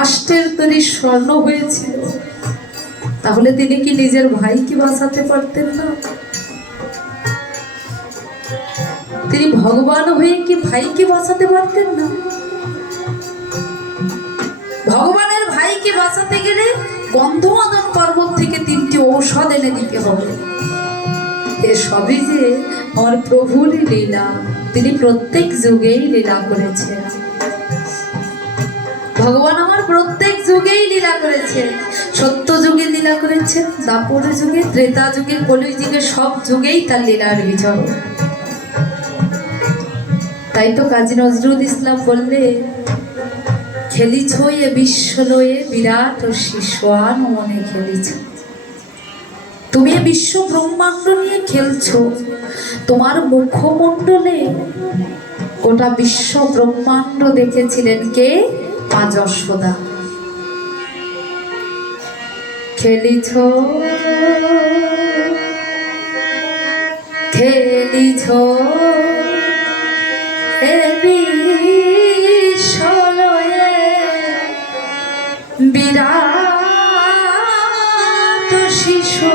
কাষ্ঠের তৈরি স্বর্ণ হয়েছিল, তাহলে তিনি কি নিজের ভাইকে বাঁচাতে পারতেন না? তিনি ভগবান হয়ে কি ভাইকে বাঁচাতে পারতেন না? ভগবানের ভাইকে বাঁচাতে গেলে গন্ধমাদন পর্বত থেকে 3টি ঔষধ এনে দিতে হবে। এ সবই যে আমার প্রভুরই লীলা, তিনি প্রত্যেক যুগেই লীলা করেছেন। ভগবান আমার প্রত্যেক যুগেই লীলা করেছেন। সত্য যুগে লীলা করেছেন, দাপর যুগে, ত্রেতা যুগে, কলি যুগে, সব যুগেই তার লীলার বিচরণ। তাই তো কাজী নজরুল ইসলাম বললে, খেলিছ এ বিশ্ব লয়ে বিরাট ও শিশোয়ান মনে খেলিছ। তুমি এ বিশ্ব ব্রহ্মাণ্ড নিয়ে খেলছো, তোমার মুখমণ্ডলে গোটা বিশ্ব ব্রহ্মাণ্ড দেখেছিলেন কে? মা যশোদা। খেলিছ খেলিছ এ বিশ্ব লয়ে বিরাট শিশু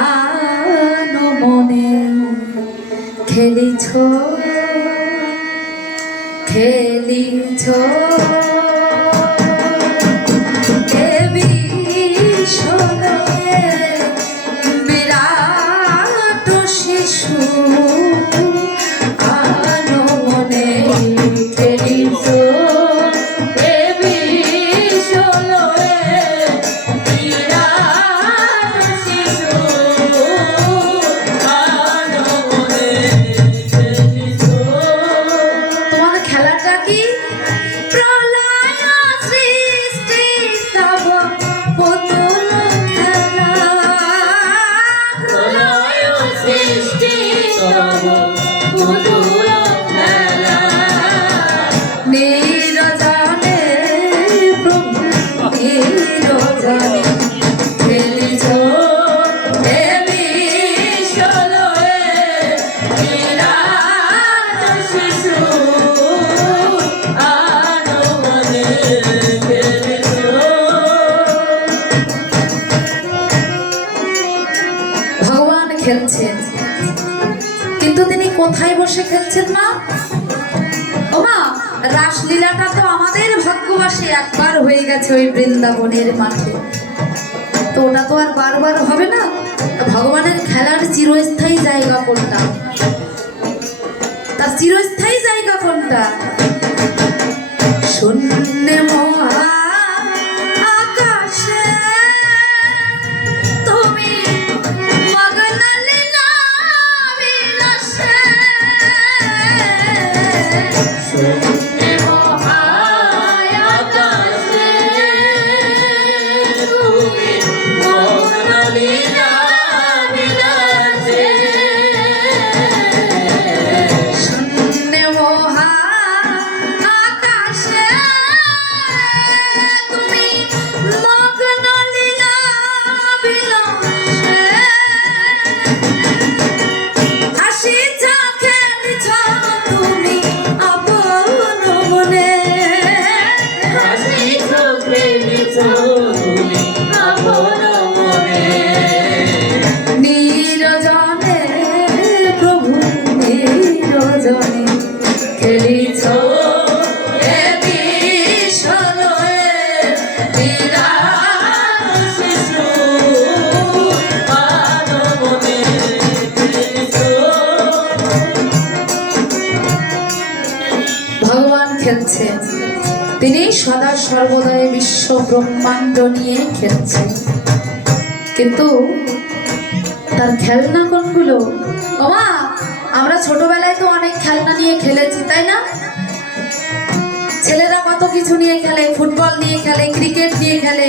আনো মনে খেলিছ খেলিছ এ বিশ্ব লয়ে বিরাট শিশু আনো মনে খেলিছ এ বিশ্ব লয়ে বিরাট শিশু আনো মনে খেলিছ। তোমার খেলাটা কি? প্রলয় সৃষ্টি তব পুতুল খেলা, প্রলয় সৃষ্টি তব পুতুল খেলা, নিরজনে প্রভু নিরজনে খেলিছ এ বিশ্ব লয়ে বিরাট শিশু আনো মনে খেলিছ। ভগবান খেলছেন, কিন্তু তিনি কোথায় বসে খেলছেন মা? ও মা, রাসলীলাটা তো আমাদের ভাগ্যবাসী একবার হয়ে গেছে ওই বৃন্দাবনের মাঠে, তো ওটা তো আর বারবার হবে না। ভগবানের খেলার চিরস্থায়ী জায়গা কোনটা? তার চিরস্থায়ী জায়গা কোনটা? শূন্যে মহা আকাশে তুমি মগ্ন লীলা বিলাসে, শূন্যে মহা আকাশে তুমি মগ্ন লীলা বিলাসে, শূন্যে মহা আকাশে তুমি মগ্ন লীলা বিলাসে, হাসিছ খেলিছ তুমি আপন মনে, হাসিছ খেলিছ তুমি আপন মনে, নিরজনে প্রভু নিরজনে খেলিছ এ বিশ্ব লয়ে বিরাট শিশু আনো মনে খেলিছ। ভগবান খেলছেন, তিনি সদা সর্বদাই বিশ্ব ব্রহ্মাণ্ড নিয়ে খেলছেন, কিন্তু তার খেলনা কোনগুলো? ওমা, আমরা ছোটবেলায় তো অনেক খেলনা নিয়ে খেলেছি, তাই না? ছেলেরা কত কিছু নিয়ে খেলে, ফুটবল নিয়ে খেলে, ক্রিকেট নিয়ে খেলে,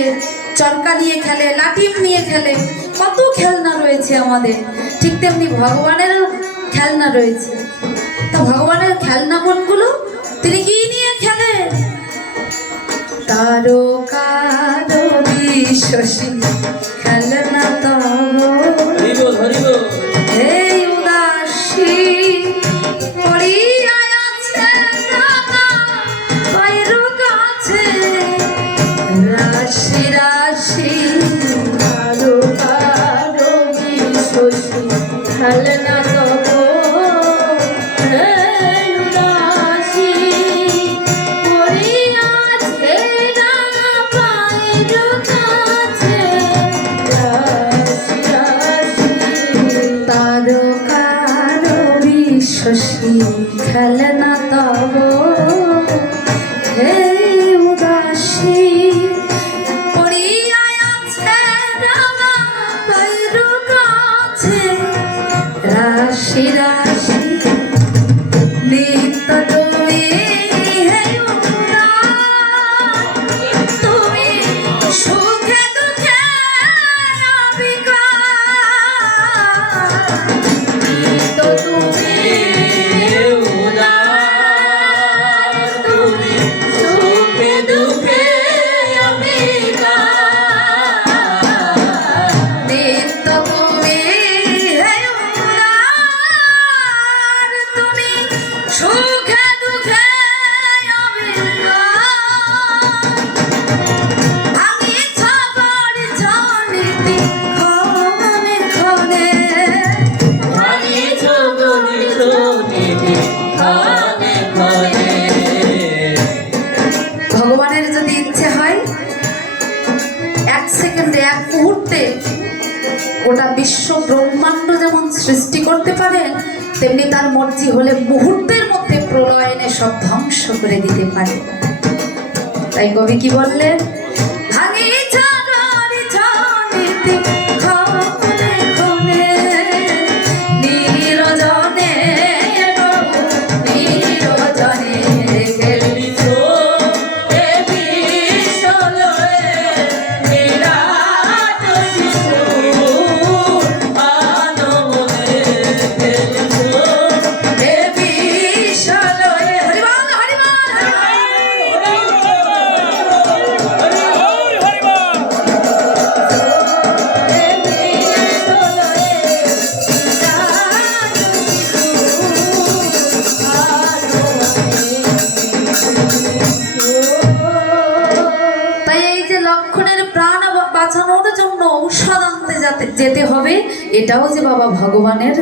চরকা নিয়ে খেলে, লাঠিম নিয়ে খেলে, কত খেলনা রয়েছে আমাদের। ঠিক তেমনি ভগবানেরও খেলনা রয়েছে। তা ভগবানের খেলনা কোনগুলো? তিনি কি নিয়ে খেলেন? তারকার বিশ্বসী খেলনা তব এই উদাসী পড়িয়া আছে রাঙা না তব হে উদাসী পড়িয়া আছে রাঙা ভৈরু গাছে রাশি রাশি নিত্য তুমি হে উদাস তুমি সুখে দুঃখে নাবিকা নিত্য তুমি উদাস তুমি সুখে দুঃখে নাবিকা নিত্য তুমি হে উদাস তুমি সুখে দুঃখে নাবিকা আমি ছবর জনিতে ক্ষণে ক্ষণে আমি জগনি রনিতে খানে খানে ভগবানের যদি ইচ্ছে হয় এক সেকেন্ডে এক মুহূর্তে গোটা বিশ্ব ব্রহ্মাণ্ড যেমন সৃষ্টি করতে পারেন তেমনি তার মর্জি হলে মুহূর্তের মধ্যে প্রলয় এনে সব ধ্বংস করে দিতে পারে। তাই কবি কি বললেন ভাঙি ঝড় ঝড়িতে ক্ষণে ক্ষণে নিরজনে গো নিরজনে খেলি খেলিছো এ বিশ্বলয়ে বিরাট শিশুর আনমনে খেলিছো হে বিশ্বলয়ে হরিবল হরিবল হে বিশ্বলয়ে তাই এই যে লক্ষণের প্রাণ বাঁচানোর জন্য ঔষধ আনতে যেতে হবে এটাও যে বাবা ভগবানের